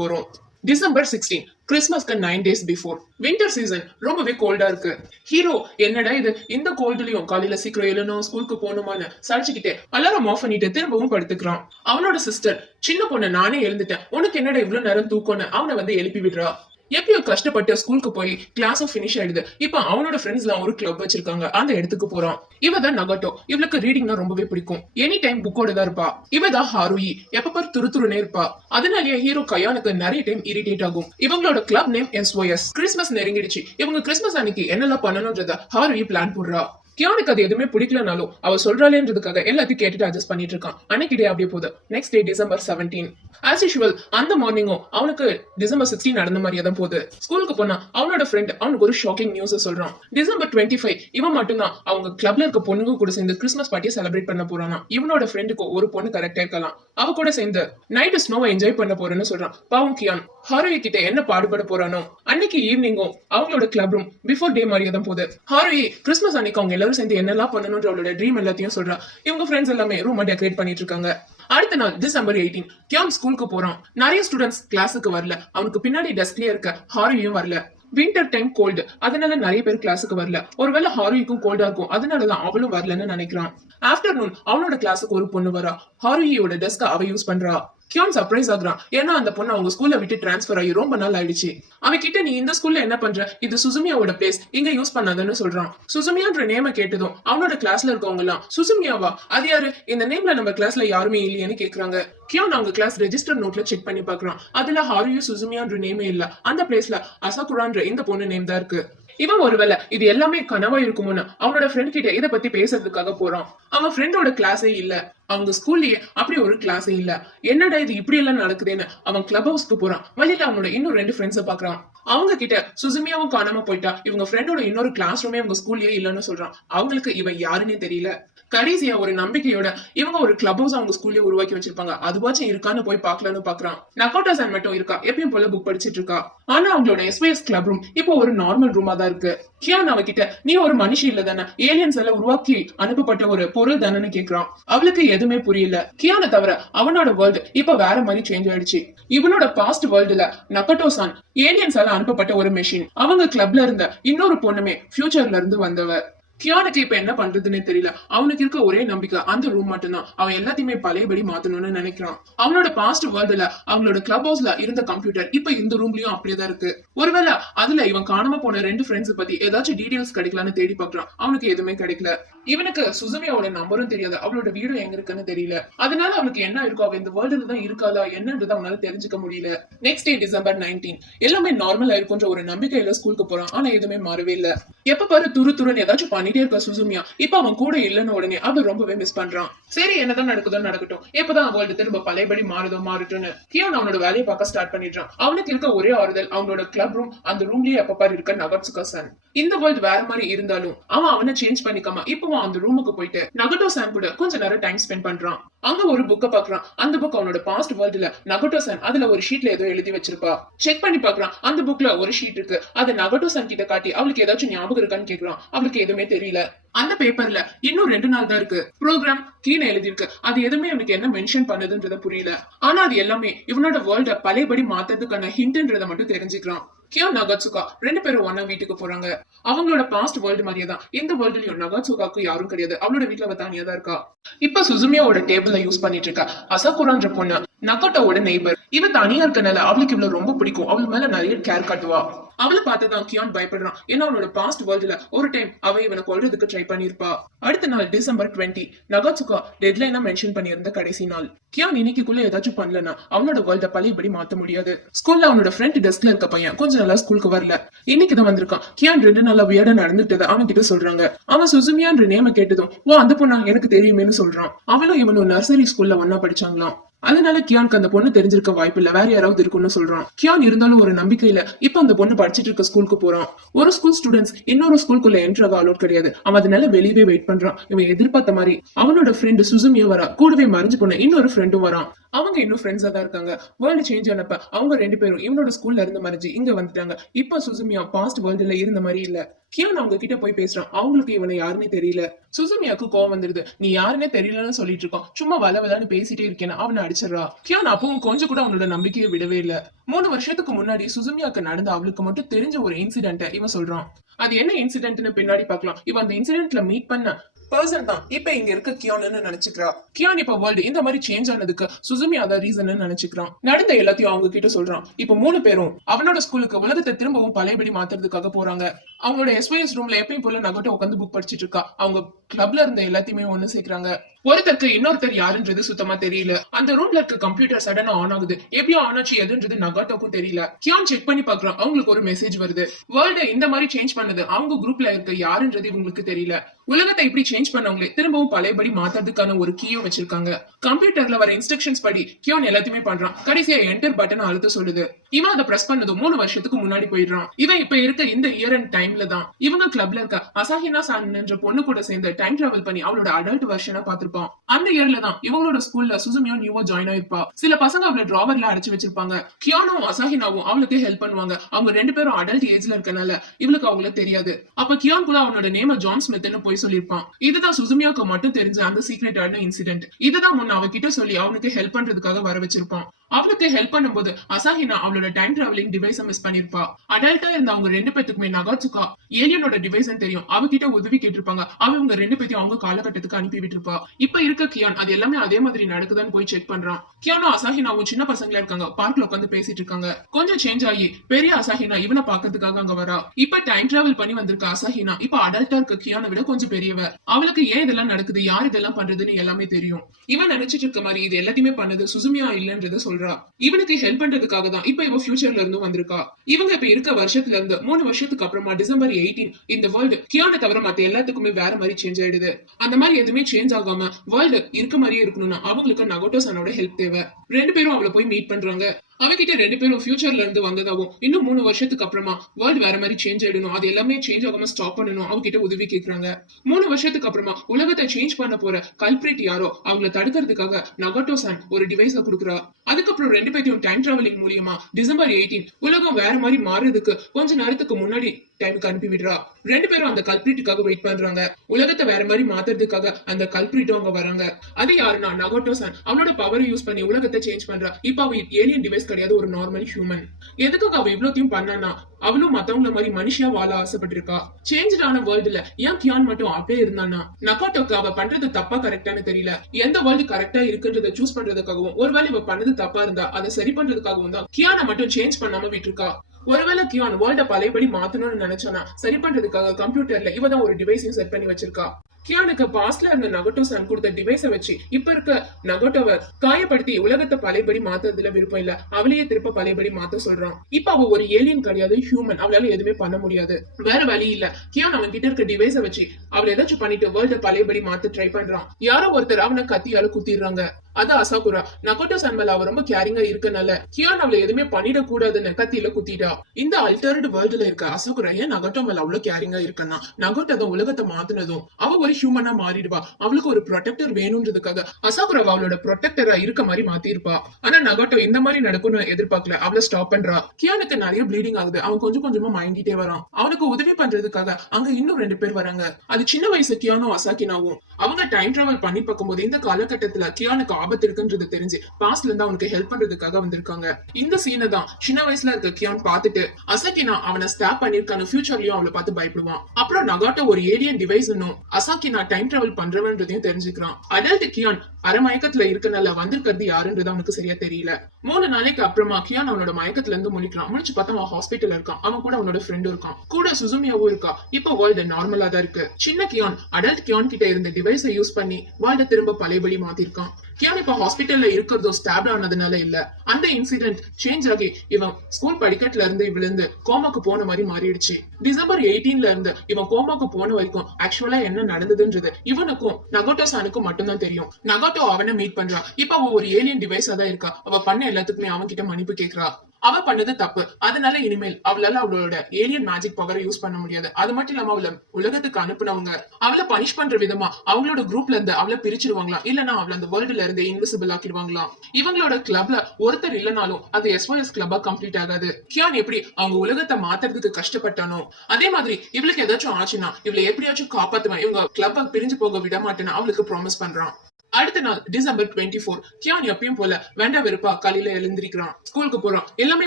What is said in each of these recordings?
போகிறோம் December sixteen கிறிஸ்மஸ்க்கு nine days before winter season ரொம்பவே கோல்டா இருக்கு. ஹீரோ என்னடா இது? இந்த கோல்டுலயும் காலையில சீக்கிரம் எழுணும் ஸ்கூலுக்கு போகணுமான்னு சளிச்சுக்கிட்டே அலாரம் ஆஃப் பண்ணிட்டு திரும்பவும் படுத்துக்கிறான். அவனோட சிஸ்டர் சின்ன பொண்ணு நானே எழுந்துட்டேன். உனக்கு என்னடா இவ்வளவு நேரம் தூக்கம்னு? அவனை வந்து எழுப்பி விடுறா. எப்பயோ கஷ்டப்பட்டு ஸ்கூலுக்கு போய் கிளாஸும் ஃபினிஷ் ஆயிடுது. இப்ப அவனோட ஃப்ரெண்ட்ஸ் எல்லாம் ஒரு கிளப் வச்சிருக்காங்க. அந்த இடத்துக்கு போறான். இவ தான் நகட்டோ. இவளுக்கு ரீடிங்னா ரொம்பவே பிடிக்கும். எனி டைம் புக்கோட தான் இருப்பா. இவ தான் ஹாருயி. எப்ப பார் துரு துருனே இருப்பா. அதனாலேயே ஹீரோ கயானுக்கு நிறைய டைம் இரிட்டேட் ஆகும். இவங்களோட club name S SOS Christmas நெருங்கிடுச்சு. இவங்க கிறிஸ்மஸ் அன்னைக்கு என்னெல்லாம் பண்ணணும்ன்றத ஹாருயி பிளான் போடுறா. கியானுக்கு அது எதுவுமே பிடிக்கலனாலும் அவ சொல்றாளேன்றதுக்காக எல்லாத்தையும் கேட்டுட்டு அட்ஜஸ்ட் பண்ணிட்டு இருக்கான். அன்னைக்கு டே அப்படியே போகுது. Next day December seventeen as usual அந்த மார்னிங்கும் அவனுக்கு டிசம்பர் சிக்ஸ்டீன் நடந்த மாதிரியே தான் போகுது. ஸ்கூலுக்கு போனா அவனோட ஃப்ரெண்ட் அவனுக்கு ஒரு ஷாக்கிங் நியூஸ் சொல்றான். டிசம்பர் டுவெண்ட்டி ஃபைவ் இவன் மட்டும்தான் அவங்க கிளப்ல இருக்க பொண்ணுங்க கூட சேர்ந்து கிறிஸ்மஸ் பார்ட்டியை செலிப்ரேட் பண்ண போறானா. இவனோட ஃப்ரெண்டுக்கு ஒரு பொண்ணு கரெக்டா இருக்கலாம். அவ கூட சேர்ந்து நைட்டு ஸ்னோவை என்ஜாய் பண்ண போறேன்னு சொல்றான். பாவம் கியான் ஹாரோயி கிட்ட என்ன பாடுபட போறானோ? அன்னைக்கு ஈவினிங்கும் அவங்களோட கிளப் ரூம் பிஃபோர் டே மாதிரியே தான் போகுது. ஹாரோயி கிறிஸ்மஸ் அன்னைக்கு அவங்க எல்லாரும் சேர்ந்து என்னெல்லாம் பண்ணணும்ன்ற அவளோட ட்ரீம் எல்லாத்தையும் சொல்றா. இவங்க ஃப்ரெண்ட்ஸ் எல்லாமே ரூமை டெக்கரேட் பண்ணிட்டு இருக்காங்க. அடுத்த நாள் டிசம்பர் எயிட்டீன் கியாம் ஸ்கூலுக்கு போறான். நிறைய ஸ்டூடெண்ட்ஸ் கிளாஸுக்கு வரல. அவனுக்கு பின்னாடி டெஸ்க்லயே இருக்க ஹாரியும் வரல. வின்டர் டைம் கோல்டு அதனால நிறைய பேர் கிளாஸுக்கு வரல. ஒருவேளை ஹாருயிக்கும் கோல்டா இருக்கும். அதனாலதான் அவளும் வரலன்னு நினைக்கிறான். ஆஃப்டர்நூன் அவனோட கிளாஸுக்கு ஒரு பொண்ணு வரா. ஹாரியோட டெஸ்க அவ யூஸ் பண்றா. கியான் சர்ப்ரைஸ் ஆகுறான். ஏன்னா அந்த பொண்ணு அவங்க ஸ்கூல்ல விட்டு டிரான்ஸ்ஃபர் ஆகி ரொம்ப நாள் ஆயிடுச்சு. அவகிட்ட நீ இந்த ஸ்கூல்ல என்ன பண்ற? இது சுசுமியாவோட பிளேஸ் இங்க யூஸ் பண்ணாதன்னு சொல்றான். சுசுமியான்ற நேம கேட்டதும் அவனோட கிளாஸ்ல இருக்கவங்க எல்லாம் சுசுமியாவா? அது யாரு? இந்த நேம்ல நம்ம கிளாஸ்ல யாருமே இல்லையேன்னு கேக்குறாங்க. கியான் அவங்க கிளாஸ் ரெஜிஸ்டர் நோட்ல செக் பண்ணி பாக்குறான் அதுல ஹாரியூ சுசுமியான்ற நேமே இல்ல. அந்த பிளேஸ்ல அசகுரான்ற இந்த பொண்ணு நேம் தான் இருக்கு. இவன் ஒருவேளை இது எல்லாமே கனவா இருக்குமோன்னு அவனோட ஃப்ரெண்ட் கிட்ட இத பத்தி பேசுறதுக்காக போறான். அவன் ஃப்ரெண்டோட கிளாஸே இல்ல. அவங்க ஸ்கூல்லயே அப்படி ஒரு கிளாஸே இல்ல. என்னடா இது இப்படி எல்லாம் நடக்குதுன்னு அவன் கிளப் ஹவுஸ்க்கு போறான். வழியில அவனோட இன்னும் ரெண்டு ஃப்ரெண்ட்ஸை பாக்குறான். அவங்க கிட்ட சுசுமியாவும் காணாம போயிட்டா. இவங்க ஃப்ரெண்டோட இன்னொரு கிளாஸ் ரூமே அவங்க ஸ்கூல்லயே இல்லைன்னு சொல்றான். அவங்களுக்கு இவன் யாருன்னே தெரியல. கடைசியா ஒரு நம்பிக்கையோட இவங்க ஒரு கிளப் ஹவுஸ் அவங்க ஸ்கூல்லயே உருவாக்கி வச்சிருப்பாங்க. அதுவாச்சும் இருக்கான்னு போய் பார்க்கலாம்னு பாக்குறான். நக்கோட்டா சான் மட்டும் இருக்கா? எப்பயும் போல புக் படிச்சிட்டு இருக்கா? ஆனா அவங்களோட எஸ்பிஎஸ் கிளப் ரூம் இப்போ ஒரு நார்மல் ரூமா தான் இருக்கு. கியான் அவகிட்ட நீ ஒரு மனுஷி இல்ல தானே? ஏலியன்ஸ் எல்லாம் உருவாக்கி அனுப்பப்பட்ட ஒரு பொருள் தானேன்னு கேக்குறான். அவளுக்கு எதுவுமே புரியல. கியானை தவிர அவனோட வேர்ல்டு இப்ப வேற மாதிரி சேஞ்ச் ஆயிடுச்சு. இவனோட பாஸ்ட் வேர்ல்டுல நக்கட்டோசான் ஏலியன்ஸ் எல்லாம் அனுப்பப்பட்ட ஒரு மெஷின் அவங்க கிளப்ல இருந்த இன்னொரு பொண்ணுமே ஃபியூச்சர்ல இருந்து வந்தவ. கியானுக்கு இப்ப என்ன பண்றதுன்னே தெரியல. அவனுக்கு இருக்க ஒரே நம்பிக்கை அந்த ரூம் மட்டும்தான். அவன் எல்லாத்தையுமே பழையபடி மாத்தணும்னு நினைக்கிறான். அவனோட பாஸ்ட் வேர்ல்டுல அவங்களோட கிளப் ஹவுஸ்ல இருந்த கம்ப்யூட்டர் இப்ப இந்த ரூம்லயும் அப்படியேதான் இருக்கு. ஒருவேளை அதுல இவன் காணாம போன ரெண்டு ஃப்ரெண்ட்ஸ் பத்தி ஏதாச்சும் டீடைல்ஸ் கிடைக்கலாம்னு தேடி பாக்குறான் அவனுக்கு எதுவுமே கிடைக்கல. இவனுக்கு சுசுமியாவோட நம்பரும் தெரியாது. அவளோட வீடு எங்க இருக்குன்னு தெரியல. அதனால அவனுக்கு என்ன இருக்கோ அவ இந்த வேர்ல்டுல தான் இருக்காளா என்னன்றது அவனால தெரிஞ்சுக்க முடியல. நெக்ஸ்ட் டே டிசம்பர் நைன்டீன் எல்லாமே நார்மலா இருக்குன்ற ஒரு நம்பிக்கையில ஸ்கூலுக்கு போறான். ஆனா எதுவுமே மாறவே இல்ல. எப்ப பாரு துரு துருன்னு ஏதாச்சும் பண்ணிட்டே இருக்க சுசுமியா. இப்ப அவன் கூட இல்லைன்னு உடனே அவன் ரொம்பவே மிஸ் பண்றான். சரி என்னதான் நடக்குதோ நடக்கட்டும். எப்பதான் வேர்ல்டு திரும்ப பழையபடி மாறுதோ மாறுட்டுன்னு கியான் அவனோட வேலையை பார்க்க ஸ்டார்ட் பண்ணிடுறான். அவனுக்கு இருக்க ஒரே ஆறுதல் அவனோட கிளப் ரூம் அந்த ரூம்லயே எப்ப இருக்க நகட்சுகா சன் இந்த வேர்ல்டு வேற மாதிரி இருந்தாலும் அவன் அவனை சேஞ்ச் பண்ணிக்காம இப்பவும் அந்த ரூமுக்கு போயிட்டு நகட்டோ சான் கூட கொஞ்ச நேரம் டைம் ஸ்பெண்ட் பண்றான். அங்க ஒரு புக்க பாக்குறான். அந்த புக் அவனோட பாஸ்ட் வேர்ல்டுல நகட்டோ சான் அதுல ஒரு ஷீட்ல ஏதோ எழுதி வச்சிருப்பா. செக் பண்ணி பாக்குறான். அந்த புக்ல ஒரு ஷீட் இருக்கு. அதை நகட்டோ சான் கிட்ட காட்டி அவளுக்கு ஏதாச்சும் ஞாபகம் இருக்கான்னு கேக்குறான். அவளுக்கு எதுவுமே தெரியல. அந்த பேப்பர்ல இன்னும் ரெண்டு நாள் தான் இருக்கு. ப்ரோக்ராம் கீழே எழுதியிருக்கு. அது எதுவுமே அவனுக்கு என்ன மென்ஷன் பண்ணுதுன்றத புரியல. ஆனா அது எல்லாமே இவனோட வேர்ல்ட பழையபடி மாத்ததுக்கான ஹிண்ட்ன்றத மட்டும் தெரிஞ்சுக்கிறான். கியோ நகட்சுகா ரெண்டு பேரும் ஒன்னா வீட்டுக்கு போறாங்க. அவங்களோட பாஸ்ட் வேர்ல்டு மாதிரியே தான் இந்த வேர்ல்டுலயும் நகட்சுகாக்கு யாரும் கிடையாது. அவளோட வீட்டுல அவ தனியா தான் இருக்கா. இப்ப சுசுமியாவோட டேபிள யூஸ் பண்ணிட்டு இருக்கா. அசகுரான்ற பொண்ணு நகட்டோட நெய்பர் இவ தனியா இருக்கனால அவளுக்கு இவ்வளவு ரொம்ப பிடிக்கும். அவள் மேல நிறைய கேர் காட்டுவா. அவளை பார்த்துதான் கியான் பயப்படுறான். ஏன்னா அவனோட பாஸ்ட் வேர்ல்டுல ஒரு டைம் அவ இவனை கொள்றதுக்கு ட்ரை பண்ணிருப்பா அடுத்த நாள் டிசம்பர் டுவெண்ட்டி நகாசுகா டெட்லைனா மென்ஷன் பண்ணியிருந்த கடைசி நாள். கியான் இன்னைக்குள்ள ஏதாச்சும் பண்ணலனா அவனோட வேர்ல்ட பழையபடி மாத்த முடியாது. ஸ்கூல்ல அவனோட ஃப்ரெண்ட் டெஸ்க்ல இருக்க பையன் கொஞ்ச நாளா ஸ்கூலுக்கு வரல. இன்னைக்கு தான் வந்திருக்கான். கியான் ரெண்டு நாளா வியர்டா நடந்துட்டது அவன் கிட்ட சொல்றாங்க. அவன் சுசுமியான்ற நேம கேட்டதும் ஓ அந்த பொண்ணா? எனக்கு தெரியுமேன்னு சொல்றான். அவனும் இவனும் நர்சரி ஸ்கூல்ல ஒன்னா படிச்சாங்களாம். அதனால கியானுக்கு அந்த பொண்ணு தெரிஞ்சிருக்க வாய்ப்பு இல்ல வேற யாராவது இருக்கும்னு சொல்றான். கியான் இருந்தாலும் ஒரு நம்பிக்கையில இப்ப அந்த பொண்ணு படிச்சிட்டு இருக்க ஸ்கூலுக்கு போறான். ஒரு ஸ்கூல் ஸ்டூடெண்ட்ஸ் இன்னொரு ஸ்கூலுக்குள்ள என்ட்ரு ஆக அலோட் கிடையாது. அவன் அதனால வெளியவே வெயிட் பண்றான். இவன் எதிர்பார்த்த மாதிரி அவனோட ஃப்ரெண்டு சுசுமியும் வரா. கூடவே மறைஞ்சு போன இன்னொரு ஃப்ரெண்டும் வரான். அவங்க இன்னும் ஃப்ரெண்ட்ஸா தான் இருக்காங்க. வேர்ல்டு சேஞ்ச் ஆனப்ப அவங்க ரெண்டு பேரும் இவனோட ஸ்கூல்ல இருந்து மறைஞ்சு இங்க வந்துட்டாங்க. இப்ப சுசுமியா பாஸ்ட் வேர்ல்டுல இருந்த மாதிரி இல்ல. கியான் அவங்க கிட்ட போய் பேசுறான். அவங்களுக்கு இவனை யாருன்னு தெரியல. சுசுமியாக்கு கோவம் வந்துருது. நீ யாருன்னே தெரியலன்னு சொல்லிட்டு இருக்கான். சும்மா வள வளன்னு பேசிட்டே இருக்கேன்னு அவனை அடிச்சிடறா. கியான் அப்பவும் கொஞ்சம் கூட அவனோட நம்பிக்கையை விடவே இல்ல. மூணு வருஷத்துக்கு முன்னாடி சுசுமியாக்கு நடந்த அவளுக்கு மட்டும் தெரிஞ்ச ஒரு இன்சிடென்ட்டை இவன் சொல்றான். அது என்ன இன்சிடென்ட்னு பின்னாடி பார்க்கலாம். இவன் அந்த இன்சிடென்ட்ல மீட் பண்ண பர்சன் தான். இப்ப இங்க இருக்க கியான்னு நினைச்சுக்கிறா? கியான் இப்ப வேர்ல்டு இந்த மாதிரி சேஞ்ச் ஆனதுக்கு சுசுமி அதான் ரீசன் நினைச்சுக்கிறான்? நடந்த எல்லாத்தையும் அவங்க கிட்ட சொல்றான். இப்ப மூணு பேரும் அவனோட ஸ்கூலுக்கு உலகத்தை திரும்பவும் பழையபடி மாத்துறதுக்காக போறாங்க. அவங்களோட எஸ்ஒஎஸ் ரூம்ல எப்பயும் போல நகட்ட உட்காந்து புக் படிச்சிட்டு இருக்கா. அவங்க கிளப்ல இருந்த எல்லாத்தையுமே ஒண்ணு சேர்க்கிறாங்க. ஒருத்தருக்கு இன்னொருத்தர் யாருன்றது சுத்தமா தெரியல. அந்த ரூம்ல இருக்க கம்ப்யூட்டர் சடனா ஆன் ஆகுது. எப்படியோ ஆன் ஆச்சு எதுன்றது நகாட்டோக்கும் தெரியல. கியான் செக் பண்ணி பாக்குறான் அவங்களுக்கு ஒரு மெசேஜ் வருது. வேர்ல்ட இந்த மாதிரி சேஞ்ச் பண்ணது. அவங்க குரூப்ல இருக்க யாருன்றது இவங்களுக்கு தெரியல. உலகத்தை இப்படி சேஞ்ச் பண்ணவங்களே திரும்பவும் பழையபடி மாத்துறதுக்கான ஒரு கீயும் வச்சிருக்காங்க. கம்ப்யூட்டர்ல வர இன்ஸ்ட்ரக்ஷன்ஸ் படி கியான் எல்லாத்தையுமே பண்றான். கடைசியா என்டர் பட்டன் அழுத்த சொல்லுது. இவன் அதை பிரஸ் பண்ணது மூணு வருஷத்துக்கு முன்னாடி போயிடுறான். இவன் இப்ப இருக்க இந்த இயர் அண்ட் டைம்ல தான். இவங்க கிளப்ல இருக்க அசாஹினா சான் என்ற பொண்ணு கூட சேர்ந்து டைம் டிராவல் பண்ணி அவளோட அடல்ட் வெர்ஷனை பாத்திருப்பான் அந்த இயர்ல தான் இவங்களோட ஸ்கூல்ல சுசுமியோ நியூவா ஜாயின் ஆயிருப்பா. சில பசங்க அவளை டிராவர்ல அடைச்சு வச்சிருப்பாங்க. கியானும் அசாஹினாவும் அவளுக்கு ஹெல்ப் பண்ணுவாங்க. அவங்க ரெண்டு பேரும் அடல்ட் ஏஜ்ல இருக்கனால இவளுக்கு அவங்களுக்கு தெரியாது. அப்ப கியான் கூட அவனோட நேம ஜான் ஸ்மித்னு போய் சொல்லியிருப்பான். இதுதான் சுசுமியாவுக்கு மட்டும் தெரிஞ்ச அந்த சீக்ரெட்டான இன்சிடென்ட் இதுதான் முன்ன அவகிட்ட சொல்லி அவனுக்கு ஹெல்ப் பண்றதுக்காக வர வச்சிருப்பான். அவளுக்கு ஹெல்ப் பண்ணும்போது அசாஹினா அவளோட டைம் டிராவலிங் டிவைஸ மிஸ் பண்ணிருப்பா. அடல்ட்டா இருந்த அவங்க ரெண்டு பேத்துக்குமே நகாச்சுக்கா. ஏலியனோட டிவைஸ் தெரியும். அவகிட்ட உதவி கேட்டிருப்பாங்க. அவங்க ரெண்டு பேத்தையும் அவங்க காலகட்டத்துக்கு அனுப்பி விட்டுருப்பா. இப்ப இருக்க கியான் அது எல்லாமே அதே மாதிரி நடக்குதான்னு போய் செக் பண்றான். கியானும் அசாஹினாவும் சின்ன பசங்களா இருக்காங்க. பார்க்ல உட்காந்து பேசிட்டு இருக்காங்க. கொஞ்சம் சேஞ்ச் ஆகி பெரிய அசாஹினா இவனை பாக்கிறதுக்காக அங்க வரா. இப்ப டைம் டிராவல் பண்ணி வந்திருக்க அசாஹினா இப்ப அடல்ட்டா இருக்க கியானை விட கொஞ்சம் பெரியவ. அவளுக்கு ஏன் இதெல்லாம் நடக்குது? யார் இதெல்லாம் பண்றதுன்னு எல்லாமே தெரியும். இவன் நினைச்சிட்டு இருக்க மாதிரி இது எல்லாத்தையுமே பண்ணது சுசுமியா இல்லன்றத சொல்ற. இவனுக்கு ஹெல்ப் பண்றதுக்காக தான் இப்ப இவ ஃபியூச்சர்ல இருந்து வந்திருக்கா. இவங்க இப்ப இருக்க வருஷத்துல இருந்து மூணு வருஷத்துக்கு அப்புறமா டிசம்பர் எயிட்டீன் இந்த வேர்ல்டு கியானை தவிர மத்த எல்லாத்துக்குமே வேற மாதிரி சேஞ்ச் ஆயிடுது. அந்த மாதிரி எதுவுமே சேஞ்ச் ஆகாம வேர்ல்டு இருக்க மாதிரியே இருக்கணும்னா அவங்களுக்கு நகோட்டோ சனோட ஹெல்ப் தேவை. ரெண்டு பேரும் அவளை போய் மீட் பண்றாங்க. அவகிட்ட ரெண்டு பேரும் ஃபியூச்சர்ல இருந்து வந்ததாவும் இன்னும் மூணு வருஷத்துக்கு அப்புறமா வேர்ல்டு வேற மாதிரி சேஞ்ச் ஆயிடணும். அது எல்லாமே சேஞ்ச் ஆகாம ஸ்டாப் பண்ணணும். அவகிட்ட உதவி கேட்கறாங்க மூணு வருஷத்துக்கு அப்புறமா உலகத்தை சேஞ்ச் பண்ண போற கல்பிரிட் யாரோ அவங்கள தடுக்கிறதுக்காக நகட்டோ சான் ஒரு டிவைஸ கொடுக்குறா. அதுக்கப்புறம் ரெண்டு பேர்த்தையும் டைம் டிராவலிங் மூலியமா டிசம்பர் எயிட்டீன் உலகம் வேற மாதிரி மாறுறதுக்கு கொஞ்ச நேரத்துக்கு முன்னாடி டைமுக்கு அனுப்பி விடுறா. ரெண்டு பேரும் அந்த கல்பிரிட்டுக்காக வெயிட் பண்றாங்க. உலகத்தை வேற மாதிரி மாத்துறதுக்காக அந்த கல்பிரிட்டும் அவங்க வராங்க. அது யாருன்னா நகோட்டோ சான் அவனோட பவரை யூஸ் பண்ணி உலகத்தை சேஞ்ச் பண்றா. இப்ப அவ ஏலியன் டிவைஸ் கிடையாது ஒரு நார்மல் ஹியூமன் எதுக்காக அவ இவ்வளோத்தையும் பண்ணானா அவளும் மத்தவங்கள மாதிரி மனுஷியா வாழ ஆசைப்பட்டிருக்கா. சேஞ்ச் ஆன வேர்ல்டுல ஏன் கியான் மட்டும் அப்படியே இருந்தானா நகோட்டோக்கு அவ பண்றது தப்பா கரெக்டானு தெரியல. எந்த வேர்ல்டு கரெக்டா இருக்குன்றத சூஸ் பண்றதுக்காகவும் ஒருவேளை இவ பண்ணது தப்பா இருந்தா அதை சரி பண்றதுக்காகவும் தான் கியானை மட்டும் சேஞ்ச் பண்ணாம விட்டுருக்கா. ஒருவேளை கியான் வேர்ல்ட பழையபடி மாத்தணும்னு நினைச்சானா சரி பண்றதுக்காக கம்ப்யூட்டர்ல இவ தான் ஒரு டிவைஸையும் செட் பண்ணி வச்சிருக்கா. கியானுக்கு பாஸ்ட்ல இருந்த நகட்டோ சன் கொடுத்த டிவைஸை வச்சு இப்ப இருக்க நகட்டோவை காயப்படுத்தி உலகத்தை பழையபடி மாத்துறதுல விருப்பம் இல்ல. அவளையே திருப்ப பழையபடி மாத்த சொல்றான். இப்ப அவ ஒரு ஏலியன் கிடையாது ஹியூமன் அவளால எதுவுமே பண்ண முடியாது. வேற வழி இல்ல. கியான் அவன் கிட்ட இருக்க டிவைஸை வச்சு அவளை ஏதாச்சும் பண்ணிட்டு வேர்ல்ட பழையபடி மாத்த ட்ரை பண்றான். யாரோ ஒருத்தர் அவனை கத்தியால குத்திடுறாங்க. அது அசாகுரா நகோட்டோ சான் அவ ரொம்ப கேரிங்கா இருக்கனால கியான் அவளை எதுவுமே பண்ணிட கூடாதுன்னு கத்தியில குத்திட்டா. இந்த அல்டர்டு வேர்ல்டுல இருக்க அசாகுரா ஏன் நகோட்டோ மேல அவ்வளவு கேரிங்கா இருக்கனா நகோட்டோ தான் உலகத்தை மாத்தினதும் அவ ஒரு ஹியூமனா மாறிடுவா. அவளுக்கு ஒரு ப்ரொடெக்டர் வேணும்ன்றதுக்காக அசாகுரா அவளோட ப்ரொடெக்டரா இருக்க மாதிரி மாத்திருப்பா ஆனா நகோட்டோ இந்த மாதிரி நடக்கும்னு எதிர்பார்க்கல. அவளை ஸ்டாப் பண்றா. கியானுக்கு நிறைய ப்ளீடிங் ஆகுது. அவன் கொஞ்சம் கொஞ்சமா மயங்கிட்டே வரான். அவனுக்கு உதவி பண்றதுக்காக அங்க இன்னும் ரெண்டு பேர் வராங்க. அது சின்ன வயசு கியானோ அசாக்கினாவும் அவங்க டைம் டிராவல் பண்ணி பார்க்கும்போது இந்த காலகட்டத்துல கியானுக்கு ஆபத்து இருக்குன்றது தெரிஞ்சு பாஸ்ட்ல இருந்து அவனுக்கு ஹெல்ப் பண்றதுக்காக வந்திருக்காங்க. இந்த சீனை தான் சின்ன வயசுல இருக்க கியான் பார்த்துட்டு அசாக்கினா அவனை ஸ்டாப் பண்ணிருக்கான ஃபியூச்சர்லயும் அவளை பார்த்து பயப்படுவான். அப்புறம் நகாட்டோ ஒரு ஏரியன் டிவைஸ் அசாக்கினா டைம் டிராவல் பண்றவன்றதையும் தெரிஞ்சுக்கிறான். அடல்ட் கியான் அரைமயக்கத்துல இருக்கனால வந்திருக்கிறது யாருன்றது அவனுக்கு சரியா தெரியல. மூணு நாளைக்கு அப்புறமா கியான் அவனோட மயக்கத்துல இருந்து முழிக்கிறான். முழிச்சு பார்த்தா அவன் ஹாஸ்பிட்டல் இருக்கான். அவன் கூட அவனோட ஃப்ரெண்டும் இருக்கான். கூட சுசுமியாவும் இருக்கா. இப்ப வேர்ல்டு நார்மலா தான் இருக்கு. சின்ன கியான் அடல்ட் கியான் கிட்ட இருந்த டிவைஸை யூஸ் பண்ணி வேர்ல்ட திரும்ப பழையபடி மாத்திருக்கான். கியான் இப்ப ஹாஸ்பிட்டல்ல இருக்கிறதோ ஸ்டாப் ஆனதுனால இல்ல. அந்த இன்சிடென்ட் சேஞ்ச் ஆகி இவன் ஸ்கூல் படிக்கட்டுல இருந்து விழுந்து கோமாக்கு போன மாதிரி மாறிடுச்சு. டிசம்பர் எயிட்டீன்ல இருந்து இவன் கோமாக்கு போன வரைக்கும் ஆக்சுவலா என்ன நடந்ததுன்றது இவனுக்கும் நகோட்டோ சானுக்கும் மட்டும்தான் தெரியும். நகோட்டோ அவனை மீட் பண்றா. இப்ப அவ ஒரு ஏலியன் டிவைஸா தான் இருக்கா. அவ பண்ண எல்லாத்துக்குமே அவன் கிட்ட மன்னிப்பு கேக்குறா. அவ பண்ணது தப்பு. அதனால இனிமேல் அவளால அவளோட ஏலியன் மேஜிக் பவரை யூஸ் பண்ண முடியாது. அது மட்டும் இல்லாம அவளை உலகத்துக்கு அனுப்புனவங்க அவளை பனிஷ் பண்ற விதமா அவங்களோட குரூப்ல இருந்து அவளை பிரிச்சிருவாங்களா இல்லனா அவளை அந்த வேர்ல்டுல இருந்து இன்விசிபிள் ஆக்கிடுவாங்களாம். இவங்களோட கிளப்ல ஒருத்தர் இல்லனாலும் அது எஸ்ஒஎஸ் கிளப்பா கம்ப்ளீட் ஆகாது. கியான் எப்படி அவங்க உலகத்தை மாத்துறதுக்கு கஷ்டப்பட்டானோ? அதே மாதிரி இவளுக்கு ஏதாச்சும் ஆச்சுன்னா இவளை எப்படியாச்சும் காப்பாத்துவேன். இவங்க கிளப்பை பிரிஞ்சு போக விட மாட்டேன்னு அவளுக்கு ப்ராமிஸ் பண்றான். அடுத்த நாள் டிசம்பர் டுவெண்ட்டி ஃபோர் கியான் எப்பயும் போல வேண்டா வெறுப்பா காலையில எழுந்திருக்கிறான். ஸ்கூலுக்கு போறான். எல்லாமே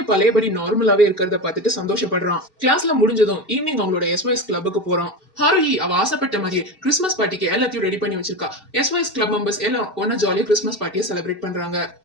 பழையபடி நார்மலாவே இருக்கிறத பார்த்துட்டு சந்தோஷப்படுறான். கிளாஸ்ல முடிஞ்சதும் ஈவினிங் அவங்களோட எஸ்ஒஎஸ் கிளப்புக்கு போறான். ஹாரோஹி அவ ஆசைப்பட்ட மாதிரியே கிறிஸ்மஸ் பார்ட்டிக்கு எல்லாத்தையும் ரெடி பண்ணி வச்சிருக்கா. எஸ்ஒஎஸ் கிளப் மெம்பர்ஸ் எல்லாம் ஒன்னா ஜாலியா கிறிஸ்மஸ் பார்ட்டியை செலிப்ரேட் பண்றாங்க.